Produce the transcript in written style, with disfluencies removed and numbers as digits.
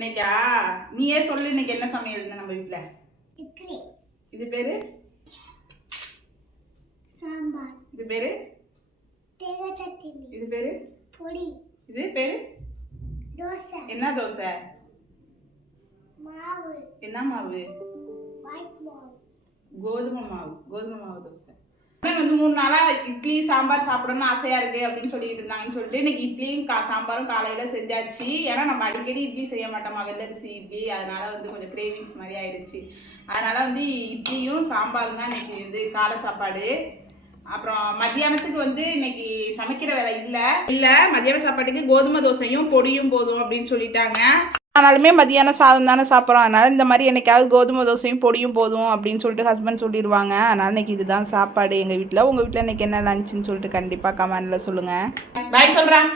இன்னைக்கா நீயே சொல்லு இன்னைக்கு என்ன சமையல் நம்ம வீட்ல? இட்லி. இது பேரு சாம்பார். இது பேரு தேங்காய் சட்னி. இது பேரு பொடி. இது பேரு தோசை. என்ன தோசை? மாவு. என்ன மாவு? ஒயிட் மாவு. கோதுமை மாவு தோசை. வந்து 3 நாளா இட்லி சாம்பார் சாப்பிடணும்னு ஆசையா இருக்கு அப்படின்னு சொல்லிட்டு இருந்தாங்கன்னு சொல்லிட்டு இன்னைக்கு இட்லியும் சாம்பாரும் காலையில செஞ்சாச்சு. ஏன்னா நம்ம அடிக்கடி இட்லி செய்ய மாட்டோமா, வெள்ளரிசி இட்லி, அதனால வந்து கொஞ்சம் கிரேவிங்ஸ் மாதிரி ஆயிடுச்சு. அதனால வந்து இட்லியும் சாம்பாரும் தான் இன்னைக்கு வந்து காலை சாப்பாடு. அப்புறம் மத்தியானத்துக்கு வந்து இன்னைக்கு சமைக்கிற வேலை இல்லை மத்தியான சாப்பாட்டுக்கு கோதுமை தோசையும் பொடியும் போதும் அப்படின்னு சொல்லிட்டாங்க. ஆனாலுமே மதியானம் சாதம் தானே சாப்பிட்றோம், அதனால் இந்த மாதிரி என்னைக்காவது கோதுமை தோசையும் பொடியும் போதும் அப்படின்னு சொல்லிட்டு ஹஸ்பண்ட் சொல்லிடுவாங்க. அதனால் இன்னைக்கு இதுதான் சாப்பாடு எங்கள் வீட்டில். உங்கள் வீட்டில் இன்னைக்கு என்ன லஞ்சுன்னு சொல்லிட்டு கண்டிப்பாக கமெண்டில் சொல்லுங்கள். பாய் சொல்கிறேன்.